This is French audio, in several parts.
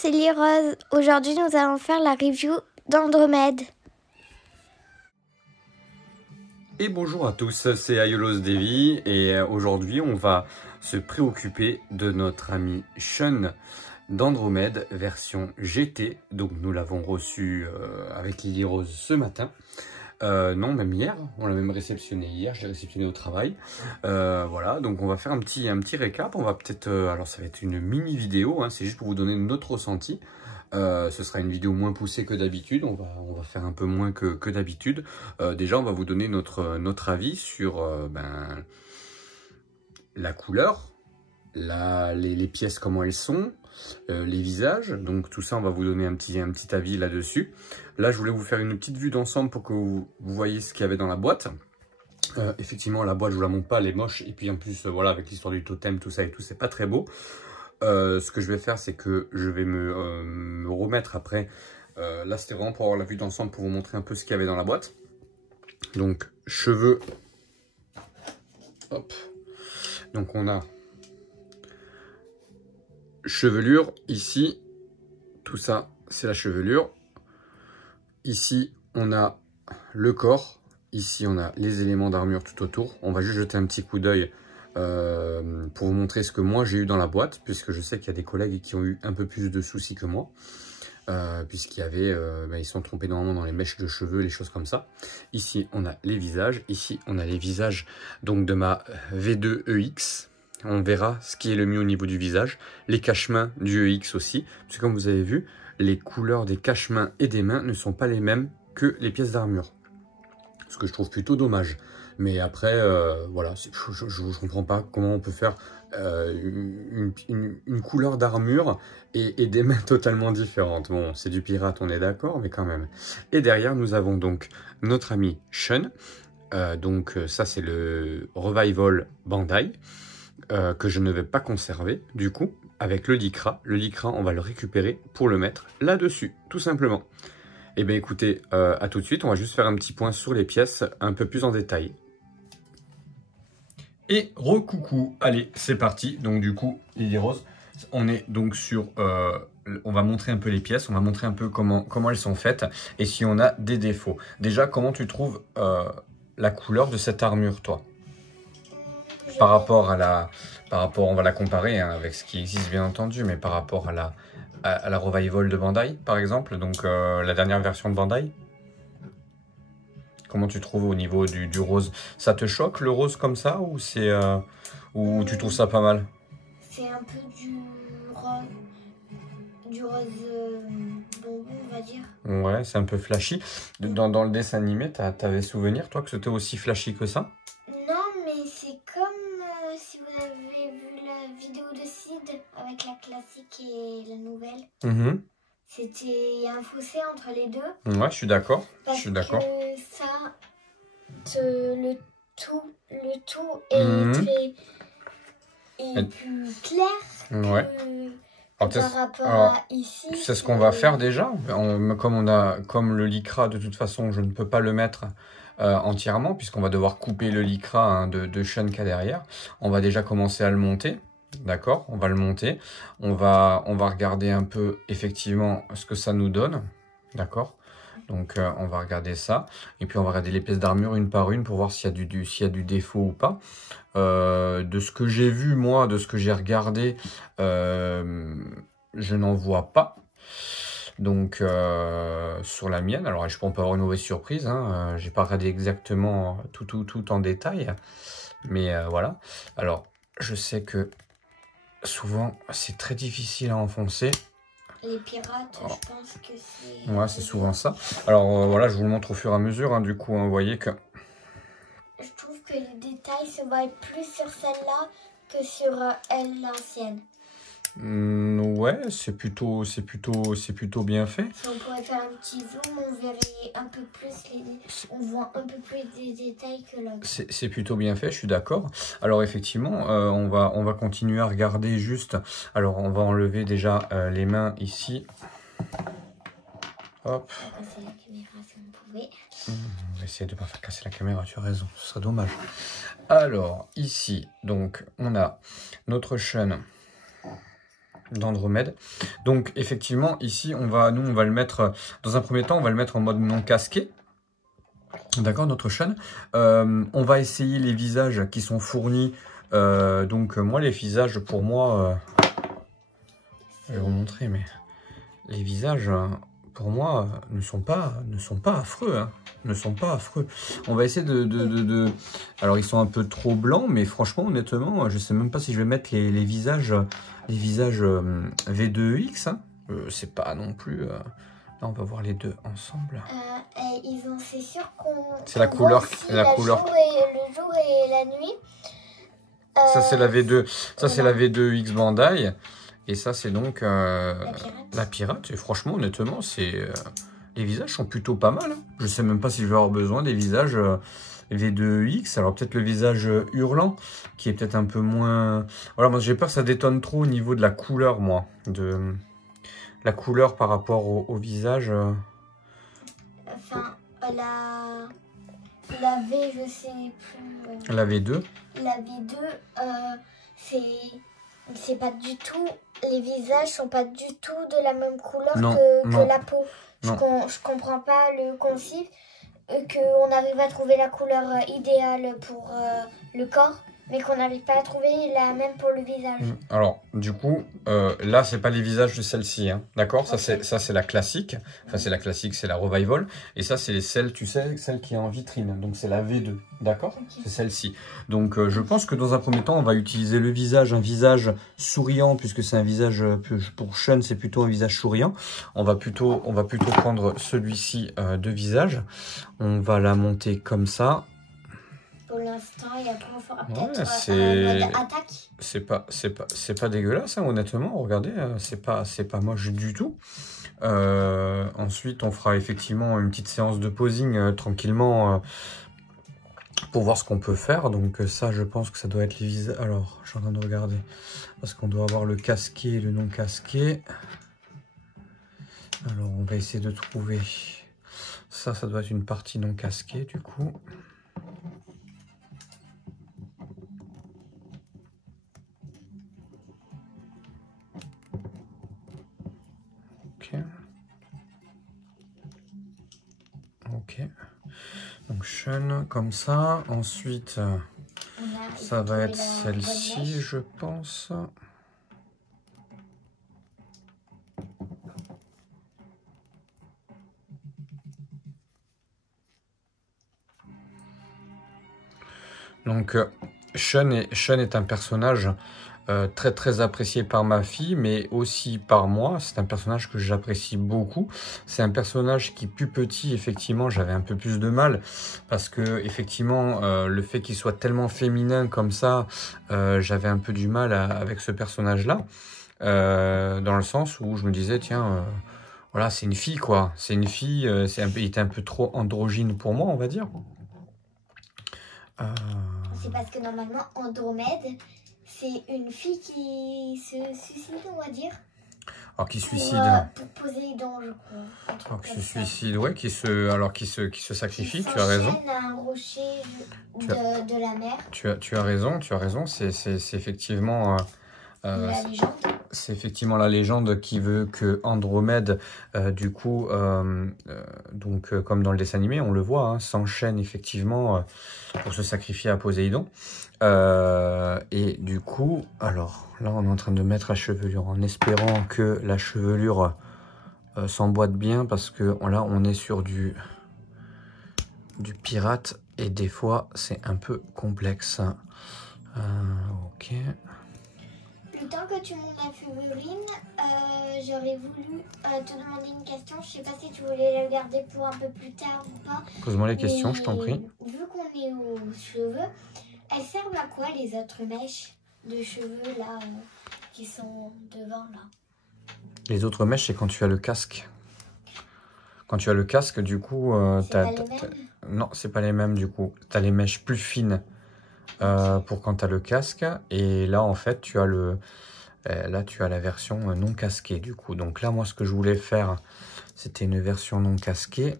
c'est Lirose. Aujourd'hui, nous allons faire la review d'Andromède. Et bonjour à tous, c'est Ayolos Devi et aujourd'hui on va se préoccuper de notre ami Sean d'Andromède version GT. Donc nous l'avons reçu avec Lily Rose ce matin. Non, même hier, on l'a même réceptionné hier, je l'ai réceptionné au travail. Voilà, donc on va faire un petit récap. On va peut-être, alors ça va être une mini vidéo, hein, c'est juste pour vous donner notre ressenti. Ce sera une vidéo moins poussée que d'habitude, on va faire un peu moins que d'habitude. Déjà, on va vous donner notre avis sur la couleur, les pièces, comment elles sont, les visages. Donc tout ça, on va vous donner un petit avis là-dessus. Là, je voulais vous faire une petite vue d'ensemble pour que vous voyez ce qu'il y avait dans la boîte. Effectivement, la boîte, je vous la montre pas, elle est moche. Et puis en plus, voilà, avec l'histoire du totem, tout ça et tout, c'est pas très beau. Ce que je vais faire, c'est que je vais me remettre après. Là, c'était vraiment pour avoir la vue d'ensemble, pour vous montrer un peu ce qu'il y avait dans la boîte. Donc, cheveux. Hop. Donc, on a chevelure ici. Tout ça, c'est la chevelure. Ici, on a le corps. Ici, on a les éléments d'armure tout autour. On va juste jeter un petit coup d'œil pour vous montrer ce que moi j'ai eu dans la boîte, puisque je sais qu'il y a des collègues qui ont eu un peu plus de soucis que moi, puisqu'il y avait, ils sont trompés normalement dans les mèches de cheveux, les choses comme ça. Ici, on a les visages. Ici, on a les visages donc de ma V2EX. On verra ce qui est le mieux au niveau du visage. Les cache-mains du EX aussi, parce que comme vous avez vu, les couleurs des cache-mains et des mains ne sont pas les mêmes que les pièces d'armure. Ce que je trouve plutôt dommage. Mais après, voilà, je ne comprends pas comment on peut faire une couleur d'armure et des mains totalement différentes. Bon, c'est du pirate, on est d'accord, mais quand même. Et derrière, nous avons donc notre ami Sean. Donc ça, c'est le Revival Bandai, que je ne vais pas conserver, du coup, avec le lycra. Le lycra, on va le récupérer pour le mettre là-dessus, tout simplement. Et bien écoutez, à tout de suite, on va juste faire un petit point sur les pièces un peu plus en détail. Et recoucou, allez, c'est parti. Donc du coup, Lily Rose, on est donc sur... on va montrer un peu les pièces, on va montrer un peu comment elles sont faites et si on a des défauts. Déjà, comment tu trouves la couleur de cette armure, toi? Par rapport, on va la comparer hein, avec ce qui existe bien entendu, mais par rapport à la Revival de Bandai, par exemple, donc la dernière version de Bandai. Comment tu trouves au niveau du rose? Ça te choque le rose comme ça ou c'est ou tu trouves ça pas mal? C'est un peu du rose bonbon, on va dire. Ouais, c'est un peu flashy. Dans le dessin animé, t'avais souvenir, toi, que c'était aussi flashy que ça? Non, mais c'est comme si vous avez vu la vidéo de Sid avec la classique et la nouvelle. C'était un fossé entre les deux. Ouais, je suis d'accord. Je suis d'accord. Ça, le tout est plus clair que par rapport à ici. C'est ce qu'on va faire déjà. Comme le lycra, de toute façon, je ne peux pas le mettre entièrement, puisqu'on va devoir couper le lycra hein, de Sean qu'il y a derrière. On va déjà commencer à le monter. D'accord, on va le monter. On va regarder un peu effectivement ce que ça nous donne. D'accord. Donc on va regarder ça. Et puis on va regarder les pièces d'armure une par une pour voir s'il y a du défaut ou pas. De ce que j'ai vu moi, de ce que j'ai regardé, je n'en vois pas. Donc sur la mienne, alors je peux pas avoir une mauvaise surprise. Hein, j'ai pas regardé exactement tout en détail. Mais voilà. Alors je sais que souvent, c'est très difficile à enfoncer. Les pirates, je pense que c'est... Ouais, c'est souvent ça. Alors voilà, je vous le montre au fur et à mesure. Hein, du coup, hein, vous voyez que... Je trouve que les détails se voient plus sur celle-là que sur elle, l'ancienne. Ouais, c'est plutôt bien fait. Si on pourrait faire un petit zoom, on verrait un peu plus, on voit un peu plus des détails que l'autre. C'est plutôt bien fait, je suis d'accord. Alors effectivement, on va continuer à regarder juste. Alors on va enlever déjà les mains ici. Hop. On va casser la caméra si on pouvait. On va essayer de ne pas faire casser la caméra, tu as raison, ce serait dommage. Alors ici, donc on a notre chaîne. d'Andromède. Donc effectivement ici on va le mettre dans un premier temps, on va le mettre en mode non casqué. D'accord, notre chaîne. On va essayer les visages qui sont fournis. Donc moi les visages pour moi, je vais vous montrer, mais les visages pour moi ne sont pas affreux, hein. Ne sont pas affreux. On va essayer alors ils sont un peu trop blancs, mais franchement honnêtement je sais même pas si je vais mettre les visages V2X, hein. C'est pas non plus là on va voir les deux ensemble. C'est sûr qu'on c'est la couleur le jour et la nuit. Ça c'est la V2, ça c'est la V2X Bandai et ça c'est donc la pirate. Et franchement honnêtement c'est les visages sont plutôt pas mal, hein. Je sais même pas si je vais avoir besoin des visages V2X. Alors peut-être le visage hurlant qui est peut-être un peu moins... Voilà, moi j'ai peur que ça détonne trop au niveau de la couleur, moi. De la couleur par rapport au visage. Enfin, la V, je sais plus... La V2. La V2, c'est pas du tout... Les visages sont pas du tout de la même couleur que la peau. Je comprends pas le concept, qu'on arrive à trouver la couleur idéale pour le corps, mais qu'on n'arrive pas à trouver la même pour le visage. Alors, du coup, là, c'est pas les visages de celle-ci, hein, d'accord? Okay. Ça, c'est la classique. Enfin, c'est la classique, c'est la Revival. Et ça, c'est celle, tu sais, celle qui est en vitrine. Donc, c'est la V2, d'accord? Okay. C'est celle-ci. Donc, je pense que dans un premier temps, on va utiliser le visage, un visage souriant, puisque c'est un visage, pour Sean, c'est plutôt un visage souriant. On va plutôt prendre celui-ci de visage. On va la monter comme ça. Pour l'instant, et après on fera peut-être un mode attaque. C'est pas dégueulasse, hein, honnêtement. Regardez, c'est pas moche du tout. Ensuite, on fera effectivement une petite séance de posing tranquillement pour voir ce qu'on peut faire. Donc ça, je pense que ça doit être les visages. Alors, je suis en train de regarder parce qu'on doit avoir le casqué et le non casqué. Alors, on va essayer de trouver ça. Ça doit être une partie non casquée du coup. Ok, donc Sean comme ça, ensuite ça va être celle-ci je pense. Donc Sean est un personnage très apprécié par ma fille, mais aussi par moi. C'est un personnage que j'apprécie beaucoup. C'est un personnage qui, plus petit, effectivement, j'avais un peu plus de mal, parce que effectivement, le fait qu'il soit tellement féminin comme ça, j'avais un peu du mal avec ce personnage-là, dans le sens où je me disais, tiens, voilà, c'est une fille, quoi. C'est une fille, il était un peu trop androgyne pour moi, on va dire. C'est parce que normalement, Andromède, c'est une fille qui se suicide, on va dire. Alors qui suicide. Pour Poséidon, je crois. Alors qui se suicide, ouais, qui se sacrifie, tu as raison. À un rocher de la mer. Tu as raison, c'est effectivement... la légende. C'est effectivement la légende qui veut que Andromède, du coup, donc comme dans le dessin animé, on le voit, hein, s'enchaîne effectivement pour se sacrifier à Poséidon. Et du coup, alors là on est en train de mettre la chevelure en espérant que la chevelure s'emboîte bien, parce que là on est sur du pirate et des fois c'est un peu complexe. Ok. Le temps que tu montes la figurine, j'aurais voulu te demander une question. Je sais pas si tu voulais la garder pour un peu plus tard ou pas. Pose-moi les questions, je t'en prie. Vu qu'on est aux cheveux, elles servent à quoi les autres mèches de cheveux là qui sont devant là? Les autres mèches, c'est quand tu as le casque. Quand tu as le casque, du coup... non, c'est pas les mêmes du coup. Tu as les mèches plus fines. Pour quand tu as le casque, et là en fait tu as la version non casquée du coup. Donc là moi ce que je voulais faire, c'était une version non casquée.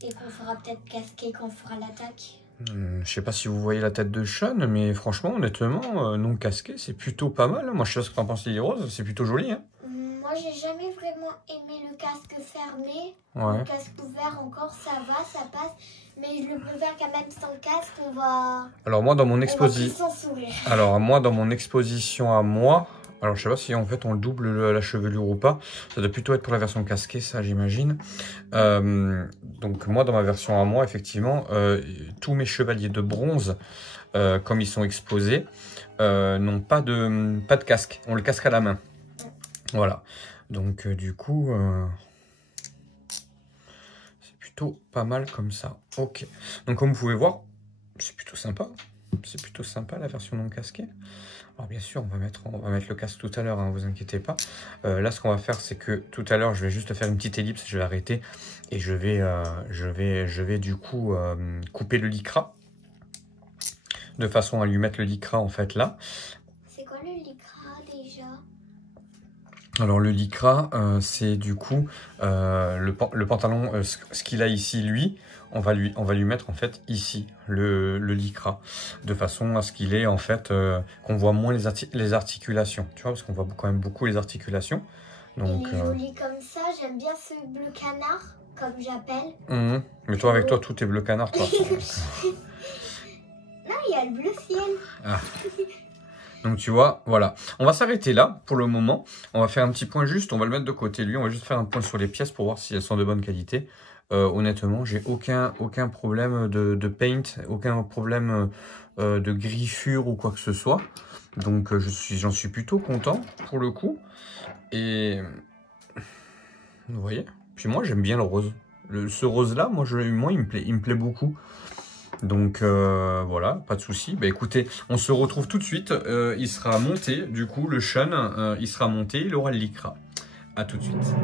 Et qu'on fera peut-être casquée quand on fera l'attaque. Je sais pas si vous voyez la tête de Sean, mais franchement, honnêtement, non casqué, c'est plutôt pas mal. Moi, je sais pas ce que t'en penses, Lily Rose, c'est plutôt joli. Hein. Moi, j'ai jamais vraiment aimé le casque fermé. Ouais. Le casque ouvert encore, ça va, ça passe. Mais je le préfère quand même sans casque, on va... Alors moi, dans mon exposition... à moi... Alors, je sais pas si en fait on double la chevelure ou pas. Ça doit plutôt être pour la version casquée, ça, j'imagine. Donc, moi, dans ma version à moi, effectivement, tous mes chevaliers de bronze, comme ils sont exposés, n'ont pas de casque. On le casque à la main. Voilà. Donc, du coup, c'est plutôt pas mal comme ça. Ok. Donc, comme vous pouvez voir, c'est plutôt sympa. C'est plutôt sympa la version non casquée. Alors bien sûr, on va mettre le casque tout à l'heure, hein, vous inquiétez pas. Là, ce qu'on va faire, c'est que tout à l'heure, je vais juste faire une petite ellipse, je vais arrêter et je vais du coup couper le lycra de façon à lui mettre le lycra en fait là. C'est quoi le lycra déjà? Alors le lycra, c'est du coup le pantalon, ce qu'il a ici lui. On va lui mettre en fait ici le lycra de façon à ce qu'il ait en fait qu'on voit moins les articulations, tu vois, parce qu'on voit quand même beaucoup les articulations. Donc, il est joli comme ça, j'aime bien ce bleu canard comme j'appelle. Mais toi avec toi tout est bleu canard toi. Non, il y a le bleu ciel. Ah. Donc tu vois, voilà. On va s'arrêter là pour le moment. On va faire un petit point juste, on va le mettre de côté lui. On va juste faire un point sur les pièces pour voir si elles sont de bonne qualité. Honnêtement, j'ai aucun problème de paint, aucun problème de griffure ou quoi que ce soit. Donc j'en suis plutôt content pour le coup. Et vous voyez. Puis moi j'aime bien le rose. Ce rose là, moi il me plaît beaucoup. Donc voilà, pas de souci. Bah écoutez, on se retrouve tout de suite. Il sera monté, du coup, le Sean, il sera monté, il aura le lycra. À tout de suite.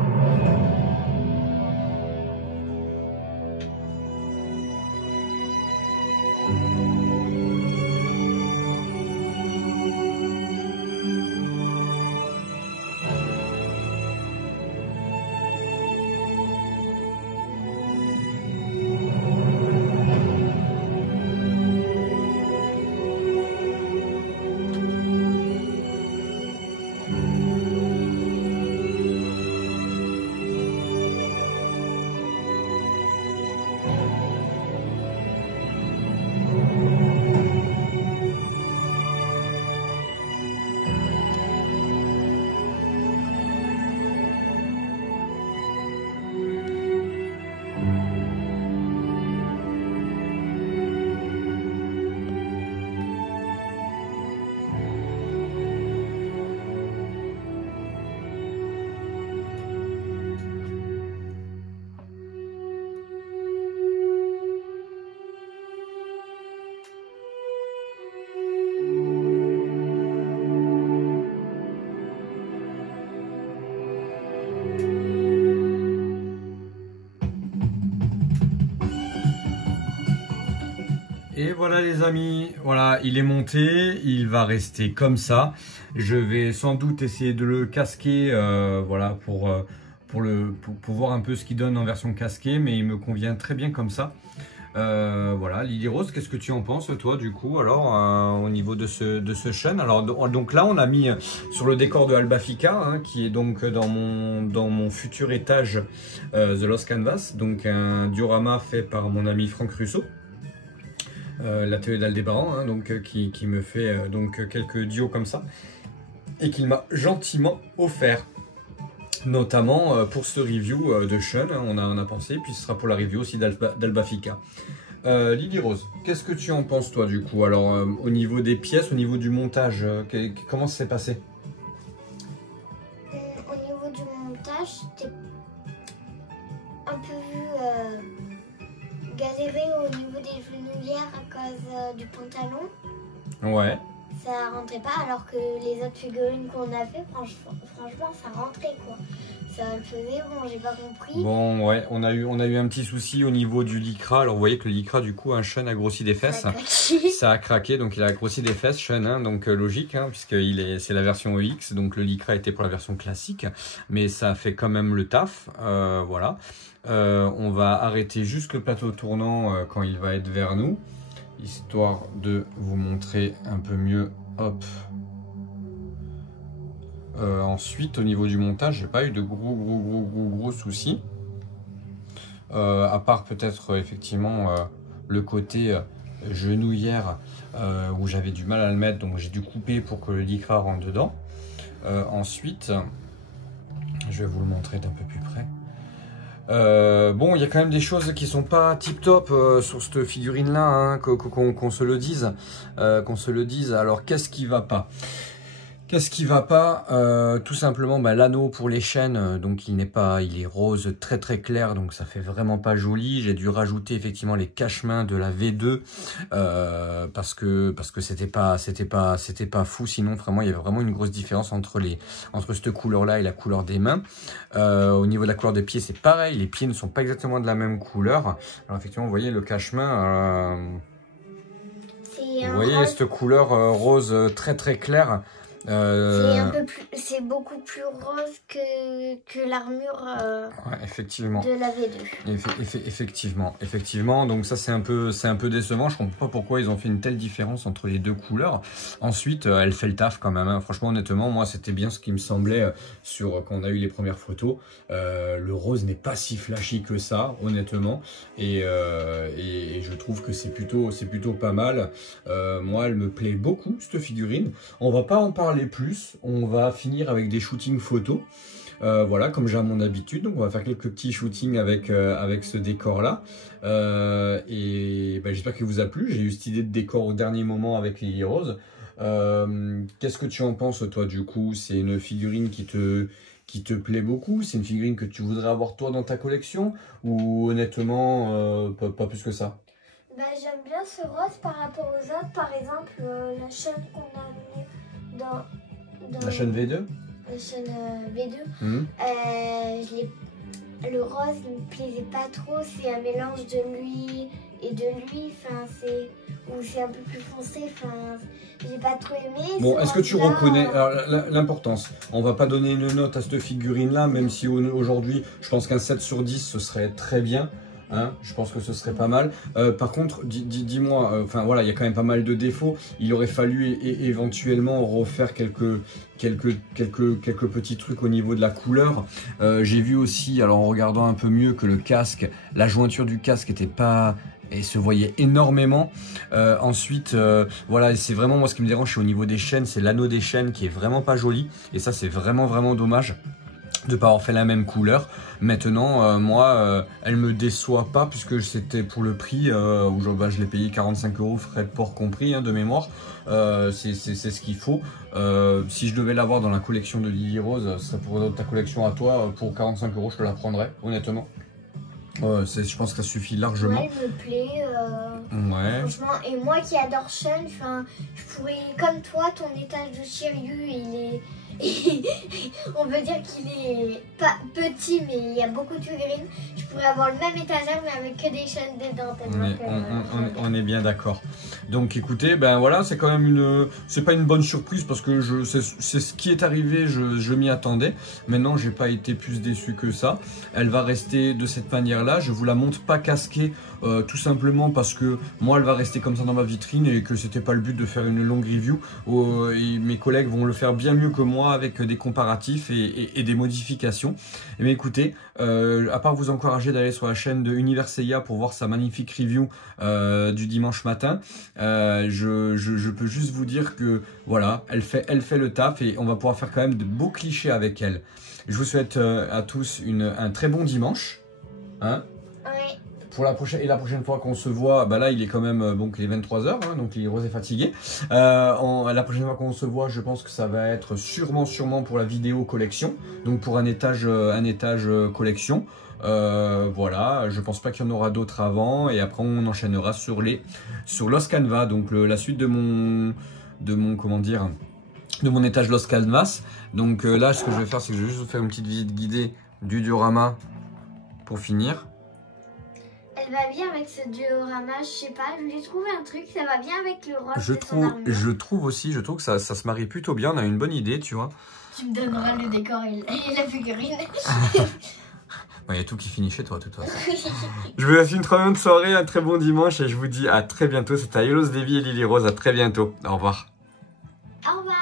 Et voilà les amis, voilà, il est monté, il va rester comme ça. Je vais sans doute essayer de le casquer, voilà, pour voir un peu ce qu'il donne en version casquée, mais il me convient très bien comme ça. Voilà, Lily Rose, qu'est-ce que tu en penses toi du coup alors au niveau de ce Sean? Alors donc là on a mis sur le décor de Albafica, hein, qui est donc dans mon futur étage The Lost Canvas, donc un diorama fait par mon ami Franck Russo. L'atelier d'Aldébaran, hein, donc qui me fait donc quelques dios comme ça et qu'il m'a gentiment offert, notamment pour ce review de Sean, hein, on a pensé, puis ce sera pour la review aussi d'Albafica. Lily Rose, qu'est-ce que tu en penses toi du coup? Alors au niveau des pièces, au niveau du montage, comment ça s'est passé? Au niveau du montage, c'était un peu galéré au niveau des genouillères à cause du pantalon. Ouais. Ça rentrait pas alors que les autres figurines qu'on a fait, franchement, ça rentrait quoi. Ça le faisait, bon, j'ai pas compris. Bon, ouais, on a eu un petit souci au niveau du lycra. Alors vous voyez que le lycra, du coup, un Sean a grossi des fesses. Ça a craqué, donc il a grossi des fesses, Sean, hein, donc logique, hein, puisque c'est la version EX, donc le lycra était pour la version classique, mais ça fait quand même le taf, voilà. On va arrêter juste le plateau tournant quand il va être vers nous. histoire de vous montrer un peu mieux. Hop. Ensuite, au niveau du montage, j'ai pas eu de gros soucis. À part peut-être effectivement le côté genouillère où j'avais du mal à le mettre, donc j'ai dû couper pour que le lycra rentre dedans. Ensuite, je vais vous le montrer d'un peu plus près. Bon, il y a quand même des choses qui sont pas tip top sur cette figurine là, hein, qu'on se le dise, Alors qu'est-ce qui va pas? Qu'est-ce qui va pas? Tout simplement l'anneau pour les chaînes, donc il est rose très clair, donc ça fait vraiment pas joli. J'ai dû rajouter effectivement les cache-mains de la V2 parce que c'était pas fou. Sinon vraiment il y avait vraiment une grosse différence entre cette couleur là et la couleur des mains. Au niveau de la couleur des pieds c'est pareil, les pieds ne sont pas exactement de la même couleur. Alors effectivement vous voyez le cache-main, vous voyez cette couleur rose très claire. C'est beaucoup plus rose que l'armure ouais, effectivement. de la V2. Effectivement, donc ça c'est un peu décevant. Je comprends pas pourquoi ils ont fait une telle différence entre les deux couleurs. Ensuite, elle fait le taf quand même, hein. Franchement, honnêtement, moi c'était bien ce qui me semblait quand on a eu les premières photos. Le rose n'est pas si flashy que ça, honnêtement, et je trouve que c'est plutôt pas mal. Moi, elle me plaît beaucoup cette figurine. On va pas en parler plus, on va finir avec des shootings photos, voilà, comme j'ai à mon habitude. Donc on va faire quelques petits shootings avec ce décor là, et j'espère qu'il vous a plu. J'ai eu cette idée de décor au dernier moment avec Lily Rose. Qu'est-ce que tu en penses toi du coup? C'est une figurine qui te plaît beaucoup? C'est une figurine que tu voudrais avoir toi dans ta collection, ou honnêtement pas plus que ça? J'aime bien ce rose par rapport aux autres. Par exemple, la chaîne qu'on a amenée dans la chaîne V2. La chaîne V2. Le rose ne me plaisait pas trop. C'est un mélange de lui et de lui. Ou c'est un peu plus foncé. J'ai pas trop aimé. Bon, est-ce que tu reconnais l'importance? On va pas donner une note à cette figurine là, même si aujourd'hui je pense qu'un 7 sur 10 ce serait très bien. Hein, je pense que ce serait pas mal. Par contre, dis-moi, voilà, il y a quand même pas mal de défauts. Il aurait fallu éventuellement refaire quelques petits trucs au niveau de la couleur. J'ai vu aussi, alors en regardant un peu mieux, que le casque, la jointure du casque était pas... et se voyait énormément. Ensuite, voilà, c'est vraiment moi ce qui me dérange, c'est au niveau des chaînes, c'est l'anneau des chaînes qui est vraiment pas joli. Et ça, c'est vraiment dommage de pas avoir fait la même couleur. Maintenant, moi, elle me déçoit pas puisque c'était pour le prix où je l'ai payé 45 €, frais de port compris, hein, de mémoire. C'est ce qu'il faut. Si je devais l'avoir dans la collection de Lily Rose, ce serait pour ta collection à toi, pour 45 €, je te la prendrais, honnêtement. Je pense que ça suffit largement. Ouais, elle me plaît. Ouais. Franchement, et moi qui adore Sean, je pourrais, comme toi, ton étage de Shiryu, il est... on peut dire qu'il est pas petit, mais il y a beaucoup de figurines. Je pourrais avoir le même étagère, mais avec que des chaînes dedans. On est bien d'accord. Donc écoutez, voilà, c'est quand même c'est pas une bonne surprise parce que c'est ce qui est arrivé, je m'y attendais. Maintenant, j'ai pas été plus déçu que ça. Elle va rester de cette manière-là. Je vous la montre pas casquée, tout simplement parce que moi, elle va rester comme ça dans ma vitrine et que c'était pas le but de faire une longue review. Et mes collègues vont le faire bien mieux que moi avec des comparatifs et des modifications. Mais écoutez, à part vous encourager d'aller sur la chaîne de Universeiya pour voir sa magnifique review du dimanche matin, je peux juste vous dire que voilà, elle fait le taf et on va pouvoir faire quand même de beaux clichés avec elle. Je vous souhaite à tous un très bon dimanche. Hein? Oui. Pour la prochaine fois qu'on se voit, là il est quand même il est 23 h, hein, donc il est Rose est fatigué. La prochaine fois qu'on se voit, je pense que ça va être sûrement pour la vidéo collection, donc pour un étage collection. Voilà, je pense pas qu'il y en aura d'autres avant, et après on enchaînera sur Lost Canvas, donc la suite de mon étage Lost Canvas. Donc là, ce que je vais faire, c'est que je vais juste vous faire une petite visite guidée du diorama pour finir. Elle va bien avec ce diorama, je sais pas, je lui ai trouvé un truc, ça va bien avec le rose. Je trouve que ça se marie plutôt bien, on a une bonne idée, tu vois. Tu me donneras le décor et la figurine. Il y a tout qui finit chez toi, de toute façon. Je vous souhaite une très bonne soirée, un très bon dimanche et je vous dis à très bientôt. C'était Ayelos Davy et Lily Rose. À très bientôt. Au revoir. Au revoir.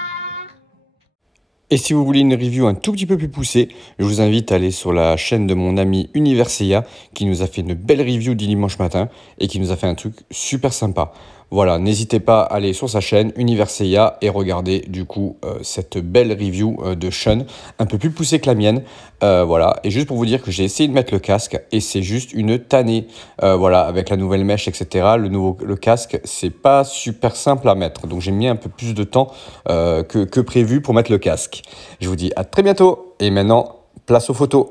Et si vous voulez une review un tout petit peu plus poussée, je vous invite à aller sur la chaîne de mon ami Universeia qui nous a fait une belle review du dimanche matin et qui nous a fait un truc super sympa. Voilà, n'hésitez pas à aller sur sa chaîne Universeia et regarder du coup cette belle review de Sean, un peu plus poussée que la mienne. Voilà, et juste pour vous dire que j'ai essayé de mettre le casque et c'est juste une tannée. Voilà, avec la nouvelle mèche, etc. Le casque, c'est pas super simple à mettre. Donc j'ai mis un peu plus de temps que prévu pour mettre le casque. Je vous dis à très bientôt et maintenant, place aux photos.